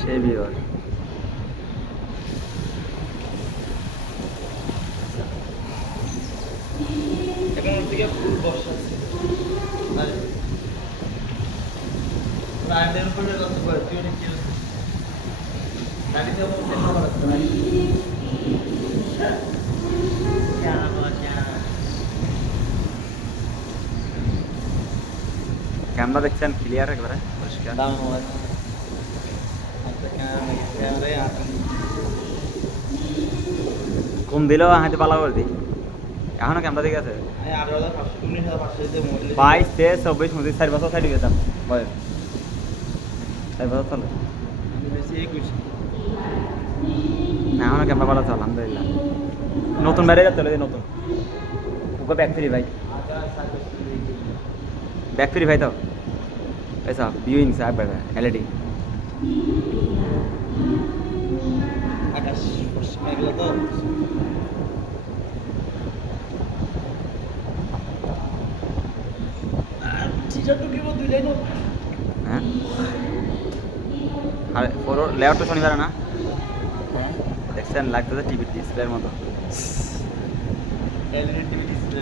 সেই ভিউয়ার এখন ওর থেকে ফুল বর্ষা আছে আরে রাইডের উপরে কত করে তুই অনেক কিছু গাড়িতে ওর তেল ভরা আছে ভাই ক্যামেরা দেখছেন ক্লিয়ার একবারে পরিষ্কার দাম মোবাইল একটা ক্যামেরায় আছে কম দিলেও হাতে পালা করে দিই এখনো ক্যামেরা দিকে আছে 18,500 19,500 দিয়ে মোবাইল 22 23 24 29 4 বছর সাইড যেতাম বয়স 4 বছর চলে আমি বেশি 21 না এখনো ক্যামেরা পালা চল আলহামদুলিল্লাহ নতুন বাইরে যাচ্ছে চলে নতুন ওকে ব্যাক ফ্রি ভাই बैक फ्री भाई तो ऐसा व्यूइंग साहब बैठा एलईडी আকাশ পশ্চিম এগুলো তো টিচার ঢুকিব দুই লাইন হ্যাঁ আর পুরো লেআউট তো শনিবার না হ্যাঁ দেখছেন লাগতেছে টিভি ডিসপ্লের মতো এলইডি টিভি ডিসপ্লে